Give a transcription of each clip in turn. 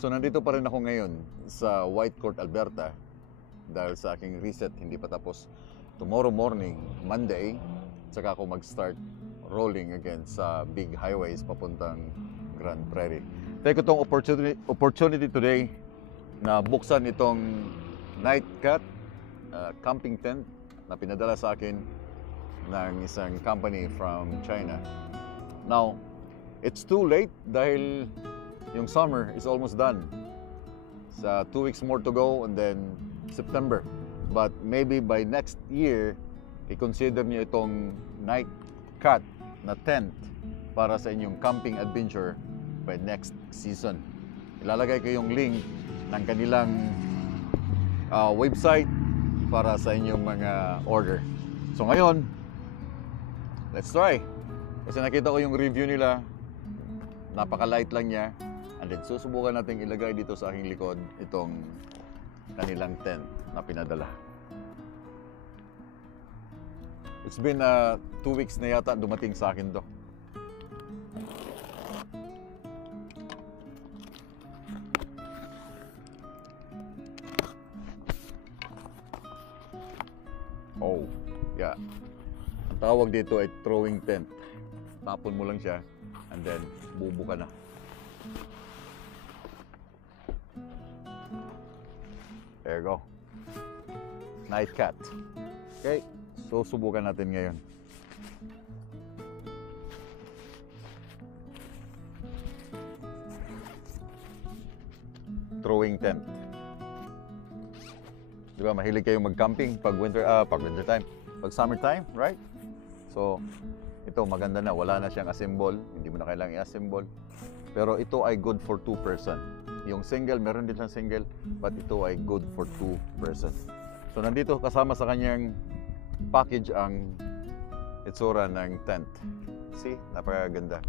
So nandito pa rin ako ngayon sa Whitecourt, Alberta dahil sa aking reset hindi pa tapos. Tomorrow morning, Monday, saka ako mag-start rolling again sa big highways papuntang Grand Prairie. Take ko itong opportunity today na buksan itong night cat camping tent na pinadala sa akin ng isang company from China. Now, it's too late dahil yung summer is almost done. Sa 2 weeks more to go and then September. But maybe by next year, i-consider niyo itong night cat na tent para sa inyong camping adventure by next season. Ilalagay ko yung link ng kanilang website para sa inyong mga order. So ngayon, let's try. Kasi nakita ko yung review nila, napaka-light lang niya. And then susubukan natin ilagay dito sa aking likod itong kanilang tent na pinadala. It's been 2 weeks na yata dumating sa akin to. Oh, yeah. Ang tawag dito ay throwing tent. Tapon mo lang siya and then bubu ka na. There you go. Night cat. Okay, so subukan natin ngayon. Throwing tent. Di ba, mahilig kayong mag-camping pag winter time, pag summer time, right? So, ito maganda na, wala na siyang assemble, hindi mo na kailangang i-assemble. Pero ito ay good for 2 person. Yung single, meron din siyang single, but ito ay good for 2 person. So, nandito kasama sa kanyang package ang itsura ng tent. See, napakaganda.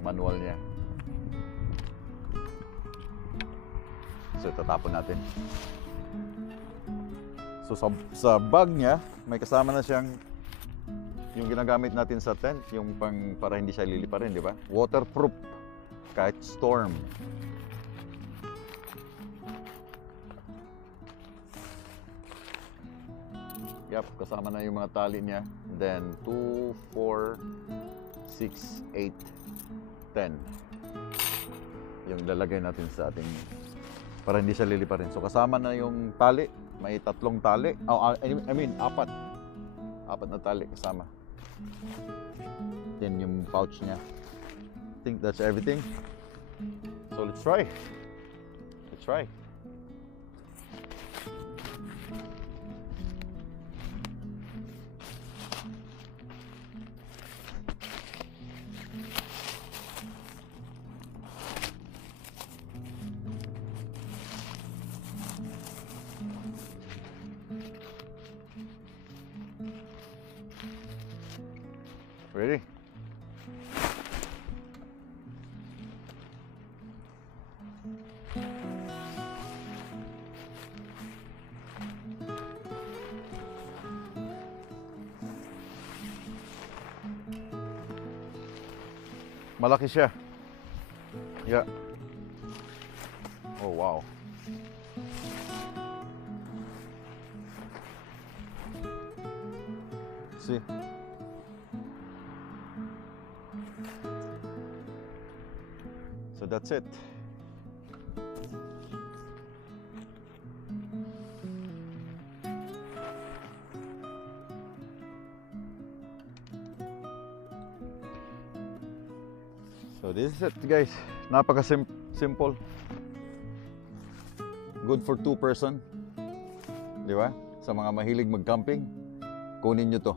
Manual niya. So, tatapon natin. So, sa bag niya, may kasama na siyang yung ginagamit natin sa tent, yung para hindi siya liliparin, di ba? Waterproof, kahit storm. Yep, kasama na yung mga tali niya. Then, 2, 4, 6, 8, 10. Yung lalagay natin sa ating, para hindi siya liliparin. So, kasama na yung tali. May 3 tali. Oh, I mean, 4. 4 na tali kasama. Then yung pouch niya. I think that's everything. So let's try. Let's try. Ready? Malaki siya. Yeah. Oh, wow. See? So that's it. So this is it, guys. Napaka-simple. Good for 2 person. Di ba? Sa mga mahilig mag-camping, kunin nyo to.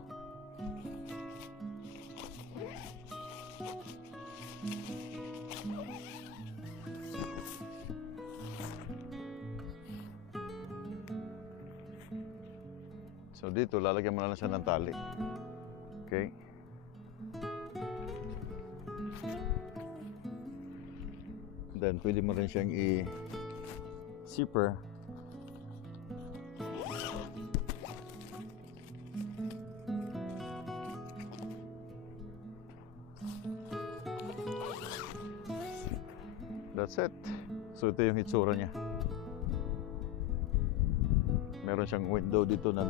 So dito, lalagyan mo na lang siya ng tali. Okay? Then, pwede mo rin siyang i-zipper. That's it. So ito yung itsura niya. Meron siyang window dito na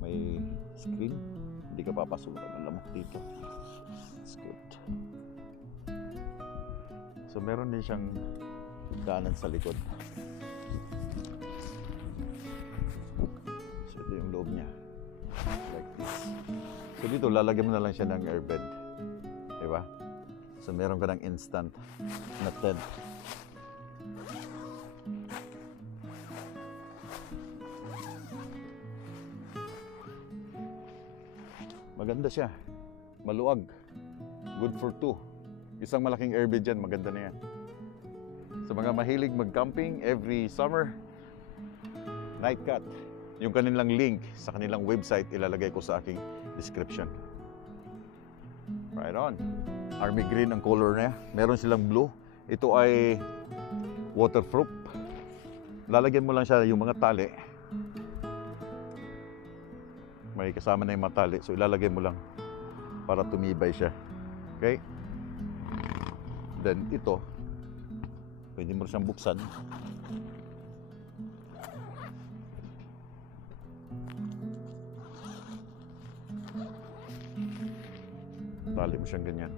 may screen. Hindi ka papasukan ng lamok dito. That's good. So meron din siyang daanan sa likod. So ito yung loob niya. Like this. So dito lalagyan mo na lang siya ng airbed. Diba? So meron ka ng instant na tent. Maganda siya. Maluwag. Good for two. Isang malaking airbed dyan, maganda na yan. Sa mga mahilig mag-camping every summer, Nightcat. Yung kanilang link sa kanilang website, ilalagay ko sa aking description. Right on. Army green ang color niya. Meron silang blue. Ito ay waterproof. Lalagyan mo lang siya yung mga tali. May kasama na yung mga tali. So ilalagay mo lang para tumibay siya. Okay? Then ito, pwede mo siyang buksan. Tali mo siyang ganyan.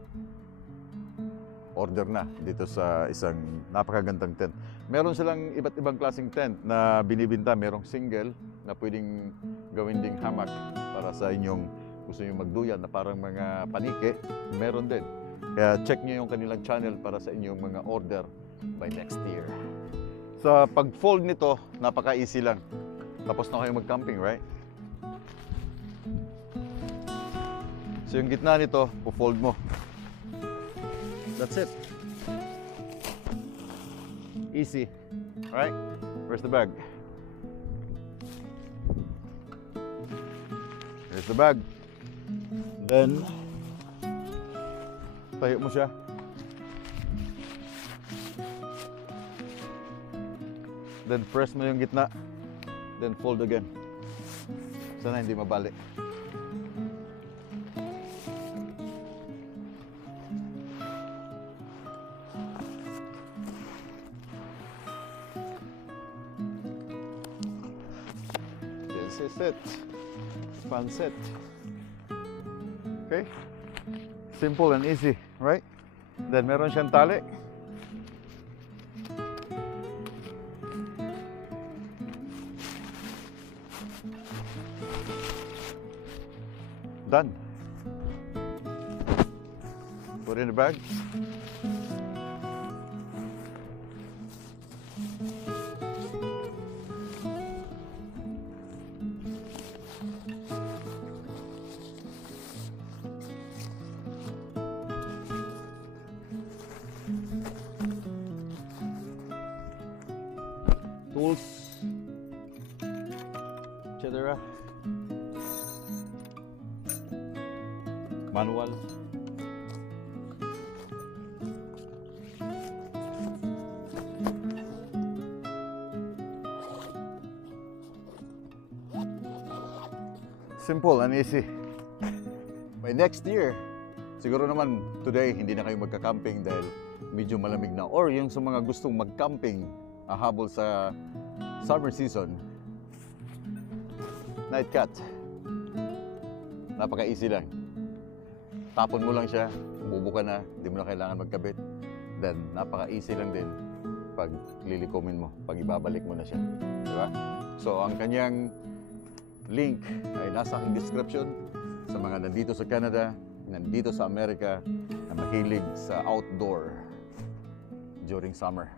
Order na dito sa isang napakagandang tent. Meron silang iba't ibang klaseng tent na binibinta. Merong single na pwedeng gawin ding hamak para sa inyong gusto nyo magduyan na parang mga panike. Meron din. Kaya check nyo yung kanilang channel para sa inyong mga order by next year. Sa pag-fold nito, napaka-easy lang. Tapos na kayo mag-camping, right? So yung gitna nito, po-fold mo. That's it. Easy. Right? Where's the bag? Here's the bag. Then, tayo mo siya. Then press mo yung gitna. Then fold again. Sana hindi mabali. This is it. Fun set. Okay? Simple and easy, right? Then meron siyang tali. Done. Put in the bag. Tools, etc. Manual. Simple and easy. By next year, siguro naman today hindi na kayo magka-camping dahil medyo malamig na. Or yung sa mga gustong mag-camping habol sa summer season, Nightcat. Napaka-easy lang. Tapon mo lang siya, umubo ka na, hindi mo na kailangan magkabit. Then, napaka-easy lang din pag lilikomin mo, pag ibabalik mo na siya. Di ba? So, ang kanyang link ay nasa aking description sa mga nandito sa Canada, nandito sa Amerika, na mahilig sa outdoor during summer.